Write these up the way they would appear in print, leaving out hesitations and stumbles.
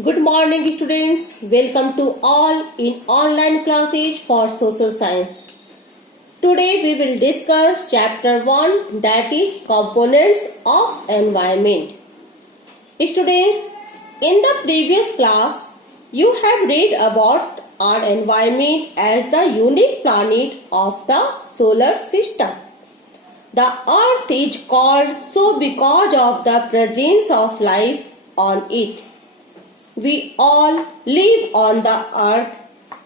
Good morning students. Welcome to all in online classes for social science. Today we will discuss chapter 1, that is components of environment. Students, in the previous class you have read about our environment as the unique planet of the solar system. The earth is called so because of the presence of life on it. We all live on the earth.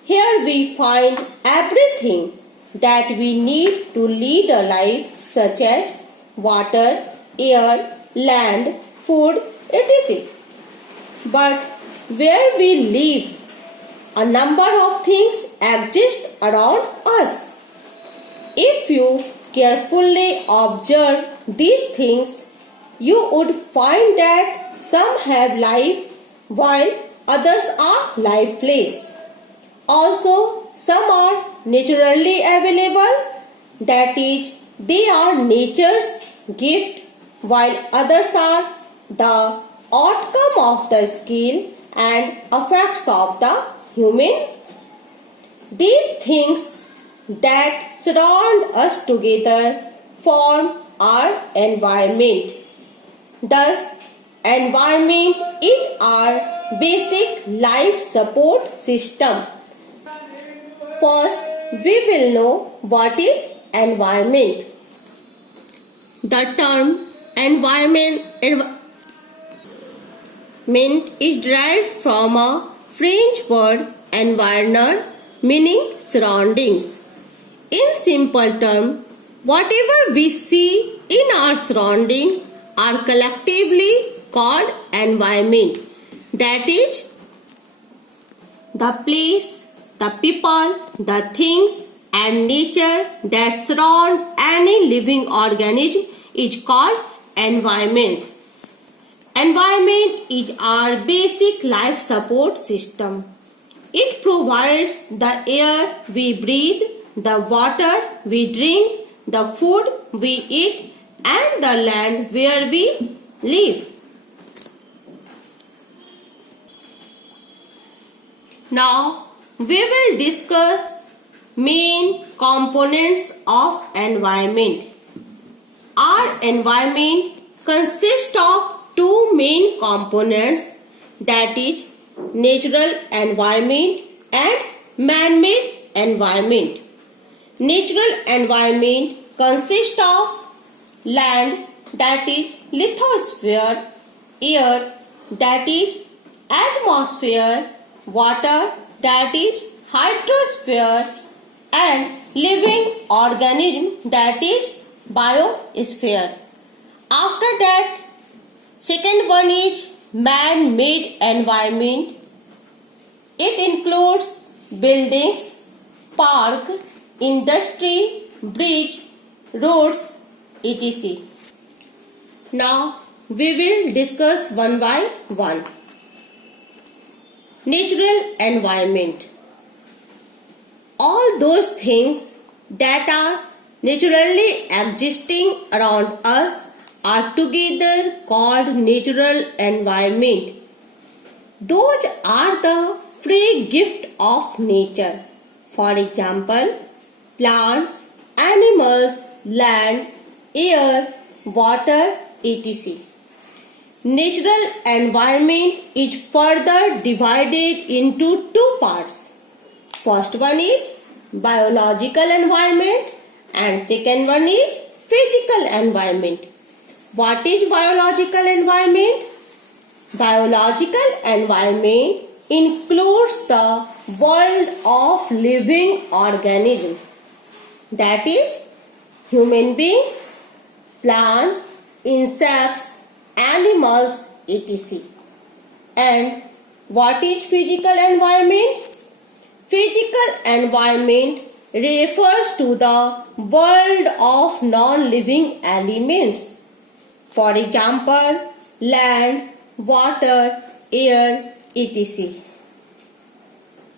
Here we find everything that we need to lead a life, such as water, air, land, food, etc. But where we live, a number of things exist around us. If you carefully observe these things, you would find that some have life while others are lifeless. Also, some are naturally available, that is, they are nature's gift, while others are the outcome of the skill and effects of the human. These things that surround us together form our environment. Thus, environment is our basic life support system. First, we will know what is environment. The term environment is derived from a French word environner, meaning surroundings. In simple terms, whatever we see in our surroundings are collectively called environment. That is, the place, the people, the things and nature that surround any living organism is called environment. Environment is our basic life support system. It provides the air we breathe, the water we drink, the food we eat, and the land where we live. Now, we will discuss main components of environment. Our environment consists of two main components, that is, natural environment and man-made environment. Natural environment consists of land, that is lithosphere, air, that is atmosphere, water, that is hydrosphere, and living organism, that is biosphere. After that, second one is man-made environment. It includes buildings, park, industry, bridge, roads, etc. Now we will discuss one by one. Natural environment. All those things that are naturally existing around us are together called natural environment. Those are the free gift of nature. For example, plants, animals, land, air, water, etc. Natural environment is further divided into two parts. First one is biological environment and second one is physical environment. What is biological environment? Biological environment includes the world of living organisms, that is human beings, plants, insects, animals, etc. And what is physical environment? Physical environment refers to the world of non-living elements. For example, land, water, air, etc.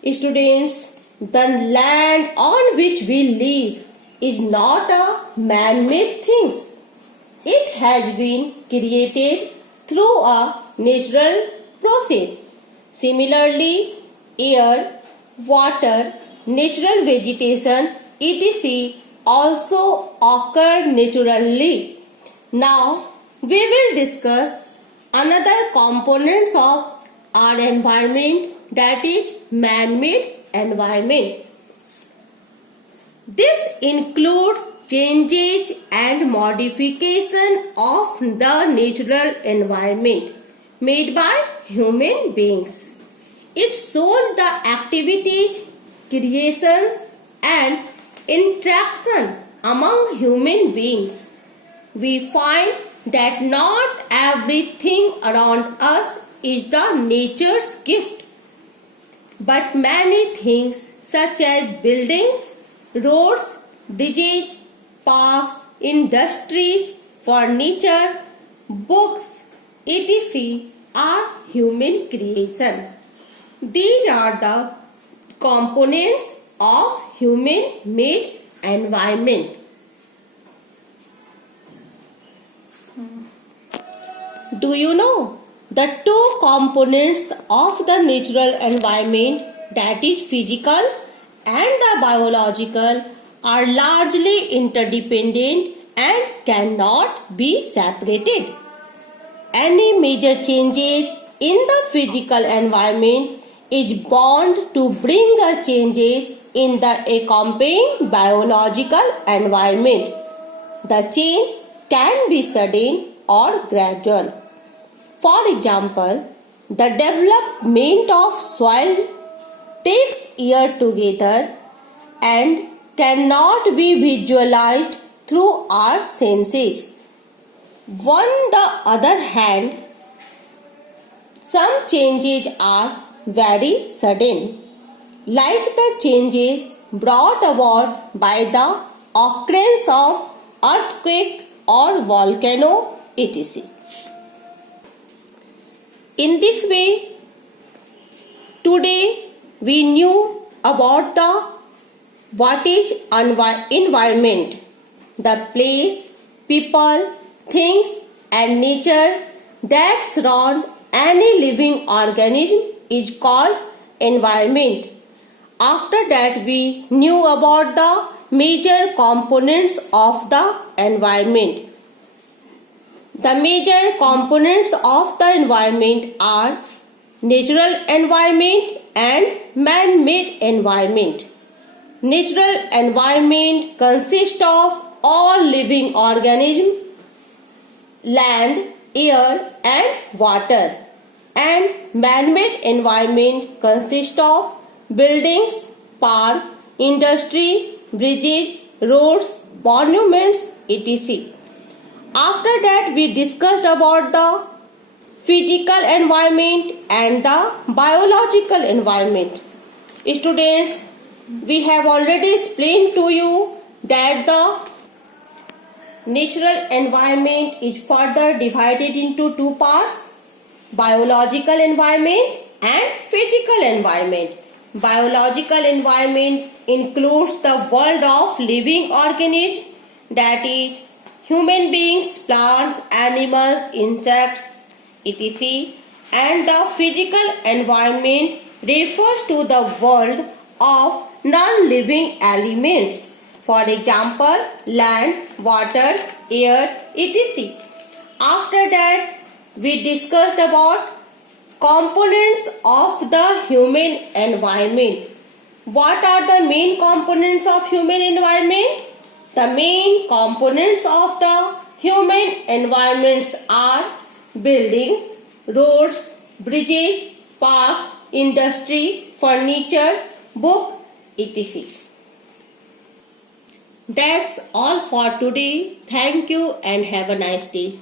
Students, the land on which we live is not a man-made thing. It has been created through a natural process. Similarly, air, water, natural vegetation, etc. also occur naturally. Now, we will discuss another components of our environment, that is man-made environment. This includes changes and modification of the natural environment made by human beings. It shows the activities, creations and interaction among human beings. We find that not everything around us is the nature's gift, but many things such as buildings, roads, bridges, parks, industries, furniture, books, etc. are human creation. These are the components of human-made environment. Do you know the two components of the natural environment, that is physical and the biological, are largely interdependent and cannot be separated. Any major changes in the physical environment is bound to bring a changes in the accompanying biological environment. The change can be sudden or gradual. For example, the development of soil takes years together and cannot be visualized through our senses. On the other hand, some changes are very sudden, like the changes brought about by the occurrence of earthquake or volcano, etc. In this way, today we knew about what is environment, the place, people, things and nature that surround any living organism is called environment. After that, we knew about the major components of the environment. The major components of the environment are natural environment and man-made environment. Natural environment consists of all living organisms, land, air and water, and man-made environment consists of buildings, parks, industry, bridges, roads, monuments, etc. After that, we discussed about the physical environment and the biological environment. Students, we have already explained to you that the natural environment is further divided into two parts: biological environment and physical environment. Biological environment includes the world of living organisms, that is human beings, plants, animals, insects, etc. And the physical environment refers to the world of non-living elements. For example, land, water, air, etc. After that, we discussed about components of the human environment. What are the main components of human environment? The main components of the human environments are buildings, roads, bridges, parks, industry, furniture, book, etc. That's all for today. Thank you and have a nice day.